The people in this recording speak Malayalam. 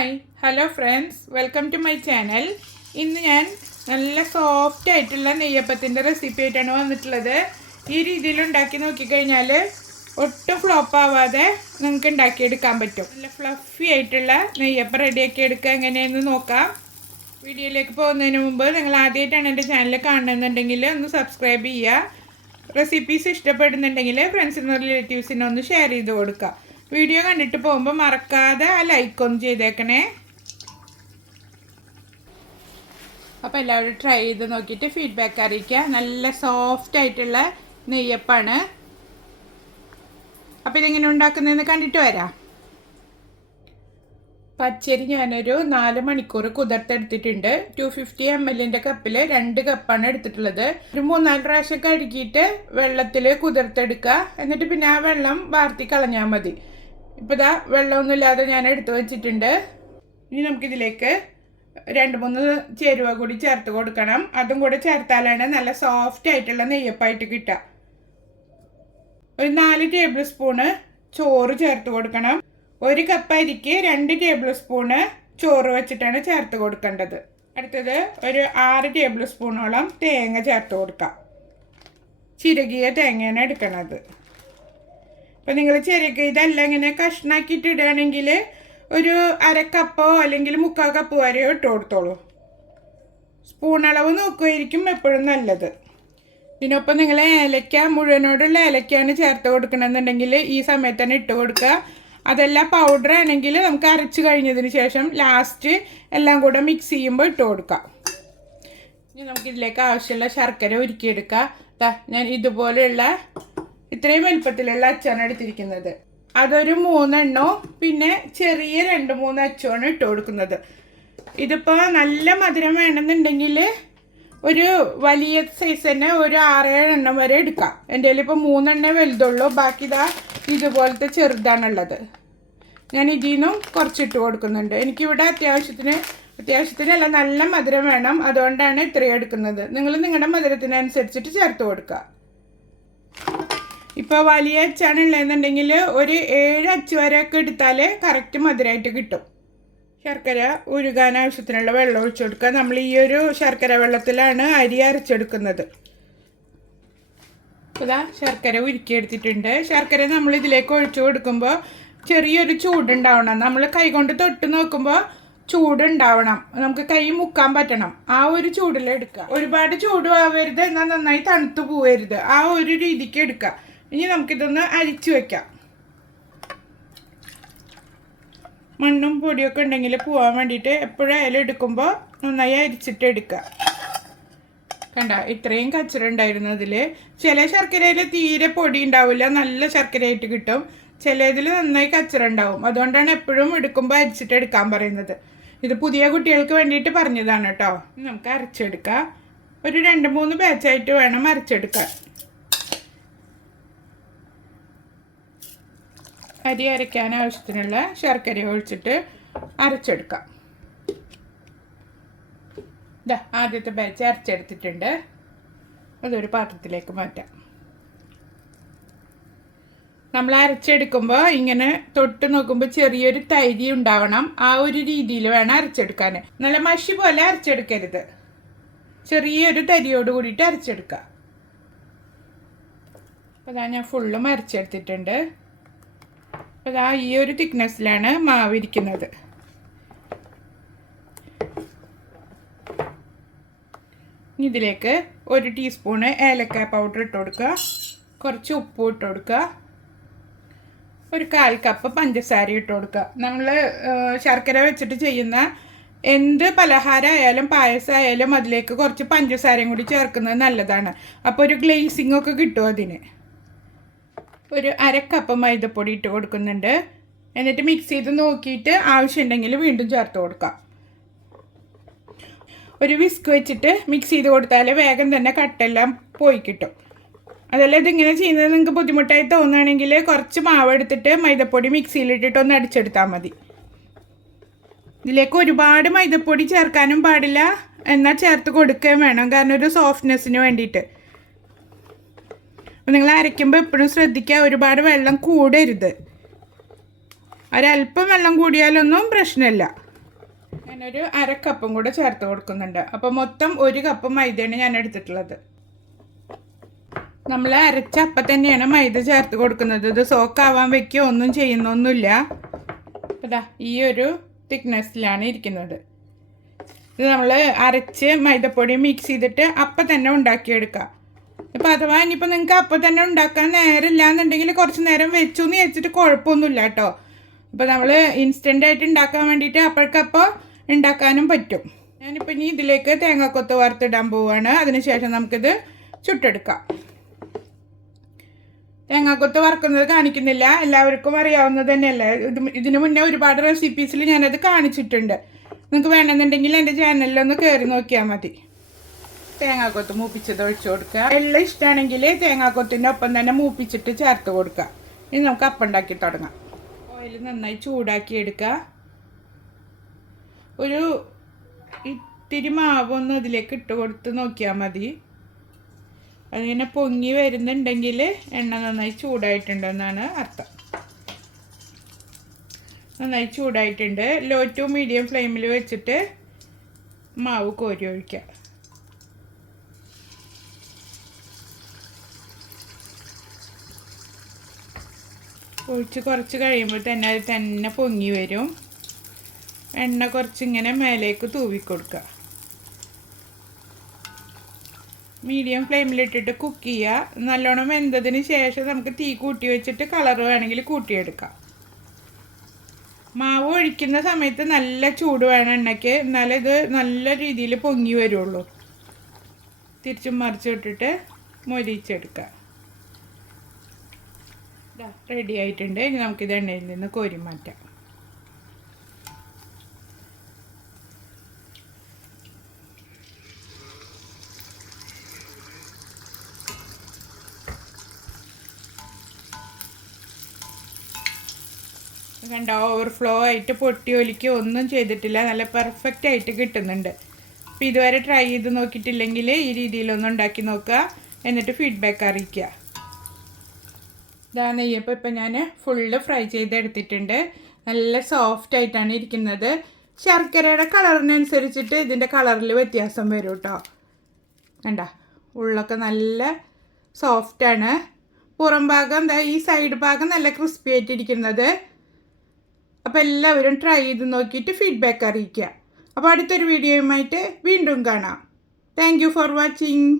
Hi hello friends welcome to my channel ഇന്ന് ഞാൻ നല്ല സോഫ്റ്റ് ആയിട്ടുള്ള നെയ്യപ്പത്തിന്റെ റെസിപ്പി ആയിട്ടാണ് വന്നിട്ടുള്ളത്. ഈ രീതിയിൽ ഉണ്ടാക്കി നോക്കിക്കഴിഞ്ഞാൽ ഒട്ടും ഫ്ലോപ്പ് ആവാതെ നിങ്ങൾക്ക് ഉണ്ടാക്കിയെടുക്കാൻ പറ്റും. നല്ല ഫ്ലഫി ആയിട്ടുള്ള നെയ്യപ്പം റെഡിയാക്കി എടുക്കുക എങ്ങനെയെന്ന് നോക്കാം. വീഡിയോയിലേക്ക് പോകുന്നതിന് മുമ്പ് നിങ്ങൾ ആദ്യമായിട്ടാണ് എന്റെ ചാനൽ കാണണമെന്നുണ്ടെങ്കിൽ ഒന്ന് സബ്സ്ക്രൈബ് ചെയ്യുക. റെസിപ്പീസ് ഇഷ്ടപ്പെടുന്നുണ്ടെങ്കിൽ ഫ്രണ്ട്സിനും റിലേറ്റീവ്സിനും ഒന്ന് ഷെയർ ചെയ്ത് കൊടുക്കുക. വീഡിയോ കണ്ടിട്ട് പോകുമ്പോൾ മറക്കാതെ ആ ലൈക്ക് ഒന്ന് ചെയ്തേക്കണേ. അപ്പോൾ എല്ലാവരും ട്രൈ ചെയ്ത് നോക്കിയിട്ട് ഫീഡ്ബാക്ക് അറിയിക്കുക. നല്ല സോഫ്റ്റ് ആയിട്ടുള്ള നെയ്യപ്പാണ്. അപ്പോൾ ഇതെങ്ങനെ ഉണ്ടാക്കുന്നതെന്ന് കണ്ടിട്ട് വരാം. പച്ചരി ഞാനൊരു നാല് മണിക്കൂർ കുതിർത്തെടുത്തിട്ടുണ്ട്. ടു ഫിഫ്റ്റി എം എല്ലിന്റെ കപ്പിൽ രണ്ട് കപ്പാണ് എടുത്തിട്ടുള്ളത്. ഒരു മൂന്നാൽ പ്രാവശ്യം കഴുകിയിട്ട് വെള്ളത്തിൽ കുതിർത്തെടുക്കുക. എന്നിട്ട് പിന്നെ ആ വെള്ളം വാർത്തി കളഞ്ഞാൽ മതി. ഇപ്പോൾ ഇതാ വെള്ളമൊന്നുമില്ലാതെ ഞാൻ എടുത്തു വെച്ചിട്ടുണ്ട്. ഇനി നമുക്കിതിലേക്ക് രണ്ട് മൂന്ന് ചേരുവ കൂടി ചേർത്ത് കൊടുക്കണം. അതും കൂടെ ചേർത്താലാണ് നല്ല സോഫ്റ്റ് ആയിട്ടുള്ള നെയ്യപ്പായിട്ട് കിട്ടുക. ഒരു നാല് ടേബിൾ സ്പൂണ് ചോറ് ചേർത്ത് കൊടുക്കണം. ഒരു കപ്പ് അരിക്ക് രണ്ട് ടേബിൾ സ്പൂണ് ചോറ് വെച്ചിട്ടാണ് ചേർത്ത് കൊടുക്കേണ്ടത്. അടുത്തത് ഒരു ആറ് ടേബിൾ സ്പൂണോളം തേങ്ങ ചേർത്ത് കൊടുക്കാം. ചിരകിയ തേങ്ങയാണ് എടുക്കണത്. ഇപ്പം നിങ്ങൾ ചിരകിയ ഇതെല്ലാം ഇങ്ങനെ കഷ്ണാക്കിയിട്ട് ഇടുകയാണെങ്കിൽ ഒരു അരക്കപ്പോ കപ്പോ അല്ലെങ്കിൽ മുക്കാൽ കപ്പ് വരെയോ ഇട്ട് കൊടുത്തോളൂ. സ്പൂൺ അളവ് നോക്കുമായിരിക്കും എപ്പോഴും നല്ലത്. ഇതിനൊപ്പം നിങ്ങൾ ഏലക്ക മുഴുവനോടുള്ള ഏലക്കയാണ് ചേർത്ത് കൊടുക്കണമെന്നുണ്ടെങ്കിൽ ഈ സമയത്ത് തന്നെ ഇട്ട് കൊടുക്കുക. അതല്ല പൗഡർ ആണെങ്കിൽ നമുക്ക് അരച്ച് കഴിഞ്ഞതിന് ശേഷം ലാസ്റ്റ് എല്ലാം കൂടെ മിക്സ് ചെയ്യുമ്പോൾ ഇട്ട് കൊടുക്കാം ഇനി നമുക്കിതിലേക്ക് ആവശ്യമുള്ള ശർക്കര ഉരുക്കിയെടുക്കാം ദാ ഞാൻ ഇതുപോലെയുള്ള ഇത്രയും വലുപ്പത്തിലുള്ള അച്ചാണ് എടുത്തിരിക്കുന്നത്. അതൊരു മൂന്നെണ്ണോ പിന്നെ ചെറിയ രണ്ട് മൂന്ന് അച്ചുമാണ് ഇട്ട് കൊടുക്കുന്നത്. ഇതിപ്പോൾ നല്ല മധുരം വേണമെന്നുണ്ടെങ്കിൽ ഒരു വലിയ സൈസ് തന്നെ ഒരു ആറേഴ് എണ്ണം വരെ എടുക്കാം. എന്റെ കയ്യിൽ ഇപ്പോൾ മൂന്നെണ്ണേ വലുതുള്ളൂ. ബാക്കി ഇതാ ഇതുപോലത്തെ ചെറുതാണുള്ളത്. ഞാൻ ഇതിൽ നിന്നും കുറച്ചിട്ട് കൊടുക്കുന്നുണ്ട്. എനിക്കിവിടെ അത്യാവശ്യത്തിന് അത്യാവശ്യത്തിനല്ല നല്ല മധുരം വേണം. അതുകൊണ്ടാണ് ഇത്രയും എടുക്കുന്നത്. നിങ്ങൾ നിങ്ങളുടെ മധുരത്തിനനുസരിച്ചിട്ട് ചേർത്ത് കൊടുക്കുക. ഇപ്പോൾ വലിയ അച്ചാണ് ഉള്ളതെന്നുണ്ടെങ്കിൽ ഒരു ഏഴ് വരെ ഒക്കെ എടുത്താൽ കറക്റ്റ് മധുരമായിട്ട് കിട്ടും. ശർക്കര ഉരുകാൻ ആവശ്യത്തിനുള്ള വെള്ളം ഒഴിച്ചു കൊടുക്കുക. നമ്മൾ ഈ ഒരു ശർക്കര വെള്ളത്തിലാണ് അരി അരച്ചെടുക്കുന്നത്. ഇതാ ശർക്കര ഉരുക്കിയെടുത്തിട്ടുണ്ട്. ശർക്കര നമ്മൾ ഇതിലേക്ക് ഒഴിച്ചു കൊടുക്കുമ്പോൾ ചെറിയൊരു ചൂടുണ്ടാവണം. നമ്മൾ കൈ കൊണ്ട് തൊട്ട് നോക്കുമ്പോൾ ചൂടുണ്ടാവണം. നമുക്ക് കൈ മുക്കാൻ പറ്റണം. ആ ഒരു ചൂടിലെടുക്കുക ഒരുപാട് ചൂടും ആവരുത് എന്നാൽ നന്നായി തണുത്തു പോവരുത്. ആ ഒരു രീതിക്ക് എടുക്കുക. ഇനി നമുക്കിതൊന്ന് അരിച്ചു വയ്ക്കാം മണ്ണും പൊടിയൊക്കെ ഉണ്ടെങ്കിൽ പോകാൻ വേണ്ടിയിട്ട് എപ്പോഴും അയല എടുക്കുമ്പോൾ നന്നായി അരിച്ചിട്ട് എടുക്കുക കണ്ട ഇത്രയും കച്ചറ ഉണ്ടായിരുന്നു അതിൽ ചില ശർക്കരയിൽ തീരെ പൊടി ഉണ്ടാവില്ല നല്ല ശർക്കരയായിട്ട് കിട്ടും. ചിലതിൽ നന്നായി കച്ചറ ഉണ്ടാവും. അതുകൊണ്ടാണ് എപ്പോഴും എടുക്കുമ്പോൾ അരിച്ചിട്ട് എടുക്കാൻ പറയുന്നത്. ഇത് പുതിയ കുട്ടികൾക്ക് വേണ്ടിയിട്ട് പറഞ്ഞതാണ് കേട്ടോ. നമുക്ക് അരച്ചെടുക്കാം. ഒരു രണ്ട് മൂന്ന് ബാച്ചായിട്ട് വേണം അരച്ചെടുക്കാൻ. അരി അരയ്ക്കാൻ ആവശ്യത്തിനുള്ള ശർക്കര ഒഴിച്ചിട്ട് അരച്ചെടുക്കാം. ഇതാ ആദ്യത്തെ ബാച്ച് അരച്ചെടുത്തിട്ടുണ്ട്. അതൊരു പാത്രത്തിലേക്ക് മാറ്റാം. നമ്മൾ അരച്ചെടുക്കുമ്പോൾ ഇങ്ങനെ തൊട്ട് നോക്കുമ്പോൾ ചെറിയൊരു തൈരി ഉണ്ടാവണം. ആ ഒരു രീതിയിൽ വേണം അരച്ചെടുക്കാൻ. നല്ല മഷി പോലെ അരച്ചെടുക്കരുത്. ചെറിയൊരു തരിയോട് കൂടിയിട്ട് അരച്ചെടുക്കുക അതാ ഞാൻ ഫുള്ളും അരച്ചെടുത്തിട്ടുണ്ട്. അപ്പോൾ ആ ഈ ഒരു തിക്നെസ്സിലാണ് മാവ് ഇരിക്കുന്നത്. ഇതിലേക്ക് ഒരു ടീസ്പൂണ് ഏലക്ക പൗഡർ ഇട്ട് കൊടുക്കുക. കുറച്ച് ഉപ്പ് ഇട്ട് കൊടുക്കുക. ഒരു കാൽ കപ്പ് പഞ്ചസാര ഇട്ട് കൊടുക്കുക. നമ്മൾ ശർക്കര വെച്ചിട്ട് ചെയ്യുന്ന എന്ത് പലഹാരമായാലും പായസമായാലും അതിലേക്ക് കുറച്ച് പഞ്ചസാരയും കൂടി ചേർക്കുന്നത് നല്ലതാണ്. അപ്പോൾ ഒരു ഗ്ലേസിംഗ് ഒക്കെ കിട്ടും അതിന്. ഒരു അര കപ്പ് മൈദപ്പൊടി ഇട്ട് കൊടുക്കുന്നുണ്ട്. എന്നിട്ട് മിക്സ് ചെയ്ത് നോക്കിയിട്ട് ആവശ്യമുണ്ടെങ്കിൽ വീണ്ടും ചേർത്ത് കൊടുക്കാം. ഒരു വിസ്ക് വെച്ചിട്ട് മിക്സ് ചെയ്ത് കൊടുത്താൽ വേഗം തന്നെ കട്ടെല്ലാം പോയി കിട്ടും. അതല്ല ഇതിങ്ങനെ ചെയ്യുന്നത് നിങ്ങൾക്ക് ബുദ്ധിമുട്ടായി തോന്നുകയാണെങ്കിൽ കുറച്ച് മാവ് എടുത്തിട്ട് മൈദപ്പൊടി മിക്സിയിലിട്ടിട്ട് ഒന്ന് അടിച്ചെടുത്താൽ മതി. ഇതിലേക്ക് ഒരുപാട് മൈദപ്പൊടി ചേർക്കാനും പാടില്ല. എന്നാൽ ചേർത്ത് കൊടുക്കുകയും വേണം. കാരണം ഒരു സോഫ്റ്റ്നെസ്സിന് വേണ്ടിയിട്ട്. അപ്പോൾ നിങ്ങൾ അരയ്ക്കുമ്പോൾ എപ്പോഴും ശ്രദ്ധിക്കുക ഒരുപാട് വെള്ളം കൂടരുത്. ഒരല്പം വെള്ളം കൂടിയാലൊന്നും പ്രശ്നമില്ല. ഞാനൊരു അര കപ്പും കൂടെ ചേർത്ത് കൊടുക്കുന്നുണ്ട്. അപ്പോൾ മൊത്തം ഒരു കപ്പ് മൈദയാണ് ഞാൻ എടുത്തിട്ടുള്ളത്. നമ്മൾ അരച്ച അപ്പം തന്നെയാണ് മൈദ ചേർത്ത് കൊടുക്കുന്നത്. ഇത് സോക്കാവാൻ വെക്കുകയോ ഒന്നും ചെയ്യുന്നൊന്നുമില്ല. അതാ ഈ ഒരു തിക്നെസ്സിലാണ് ഇരിക്കുന്നത്. ഇത് നമ്മൾ അരച്ച് മൈദപ്പൊടി മിക്സ് ചെയ്തിട്ട് അപ്പം തന്നെ ഉണ്ടാക്കിയെടുക്കുക. ഇപ്പം അഥവാ ഇനിയിപ്പോൾ നിങ്ങൾക്ക് അപ്പം തന്നെ ഉണ്ടാക്കാൻ നേരമില്ല എന്നുണ്ടെങ്കിൽ കുറച്ച് നേരം വെച്ചു എന്ന് വെച്ചിട്ട് കുഴപ്പമൊന്നുമില്ല കേട്ടോ. ഇപ്പം നമ്മൾ ഇൻസ്റ്റന്റ് ആയിട്ട് ഉണ്ടാക്കാൻ വേണ്ടിയിട്ട് അപ്പോഴക്കപ്പോൾ ഉണ്ടാക്കാനും പറ്റും. ഞാനിപ്പോൾ ഇനി ഇതിലേക്ക് തേങ്ങാക്കൊത്ത് വറുത്തിടാൻ പോവുകയാണ് അതിനുശേഷം നമുക്കിത് ചുട്ടെടുക്കാം. തേങ്ങാക്കൊത്ത് വറക്കുന്നത് കാണിക്കുന്നില്ല. എല്ലാവർക്കും അറിയാവുന്നത് തന്നെയല്ലേ? ഇത് ഇതിനു മുന്നേ ഒരുപാട് റെസിപ്പീസിൽ ഞാനത് കാണിച്ചിട്ടുണ്ട്. നിങ്ങൾക്ക് വേണമെന്നുണ്ടെങ്കിൽ എന്റെ ചാനലിലൊന്ന് കയറി നോക്കിയാൽ മതി. തേങ്ങാക്കൊത്ത് മൂപ്പിച്ചത് ഒഴിച്ചു കൊടുക്കുക. എല്ലാം ഇഷ്ടമാണെങ്കിൽ തേങ്ങാക്കൊത്തിന്റെ ഒപ്പം തന്നെ മൂപ്പിച്ചിട്ട് ചേർത്ത് കൊടുക്കുക. ഇനി നമുക്ക് അപ്പം ഉണ്ടാക്കി തുടങ്ങാം. ഓയിൽ നന്നായി ചൂടാക്കി എടുക്കുക. ഒരു ഇത്തിരി മാവൊന്ന് അതിലേക്ക് ഇട്ട് കൊടുത്ത് നോക്കിയാൽ മതി. അതിങ്ങനെ പൊങ്ങി വരുന്നുണ്ടെങ്കിൽ എണ്ണ നന്നായി ചൂടായിട്ടുണ്ടെന്നാണ് അർത്ഥം. നന്നായി ചൂടായിട്ടുണ്ട്. ലോ ടു മീഡിയം ഫ്ലെയിമിൽ വെച്ചിട്ട് മാവ് കോരി ഒഴിക്കുക. ഒഴിച്ച് കുറച്ച് കഴിയുമ്പോൾ തന്നെ അത് തന്നെ പൊങ്ങി വരും. എണ്ണ കുറച്ചിങ്ങനെ മേലേക്ക് തൂവിക്കൊടുക്കുക മീഡിയം ഫ്ലെയിമിലിട്ടിട്ട് കുക്ക് ചെയ്യുക. നല്ലോണം വെന്തതിന് ശേഷം നമുക്ക് തീ കൂട്ടി വെച്ചിട്ട് കളർ വേണമെങ്കിൽ കൂട്ടിയെടുക്കാം. മാവ് ഒഴിക്കുന്ന സമയത്ത് നല്ല ചൂട് വേണം എണ്ണയ്ക്ക്. എന്നാലേ ഇത് നല്ല രീതിയിൽ പൊങ്ങി വരുള്ളൂ. തിരിച്ചും മറിച്ച് വിട്ടിട്ട് മൊരിച്ചെടുക്കുക റെഡി ആയിട്ടുണ്ട്. ഇനി നമുക്കിത് എണ്ണയിൽ നിന്ന് കോരി മാറ്റാം. കണ്ട ഓവർഫ്ലോ ആയിട്ട് പൊട്ടി ഒലിക്ക് ഒന്നും ചെയ്തിട്ടില്ല. നല്ല പെർഫെക്റ്റ് ആയിട്ട് കിട്ടുന്നുണ്ട്. അപ്പോൾ ഇതുവരെ ട്രൈ ചെയ്ത് നോക്കിയിട്ടില്ലെങ്കിൽ ഈ രീതിയിലൊന്ന് ഉണ്ടാക്കി നോക്കുക. എന്നിട്ട് ഫീഡ്ബാക്ക് അറിയിക്കുക. ഇതാ നെയ്യപ്പം. ഇപ്പം ഞാൻ ഫുള്ള് ഫ്രൈ ചെയ്തെടുത്തിട്ടുണ്ട്. നല്ല സോഫ്റ്റ് ആയിട്ടാണ് ഇരിക്കുന്നത്. ശർക്കരയുടെ കളറിനനുസരിച്ചിട്ട് ഇതിന്റെ കളറിൽ വ്യത്യാസം വരും കേട്ടോ കണ്ട? ഉള്ളൊക്കെ നല്ല സോഫ്റ്റാണ് പുറം ഭാഗം എന്താ ഈ സൈഡ് ഭാഗം നല്ല ക്രിസ്പി ആയിട്ടിരിക്കുന്നത്. അപ്പോൾ എല്ലാവരും ട്രൈ ചെയ്ത് നോക്കിയിട്ട് ഫീഡ്ബാക്ക് അറിയിക്കുക. അപ്പോൾ അടുത്തൊരു വീഡിയോയുമായിട്ട് വീണ്ടും കാണാം. Thank for watching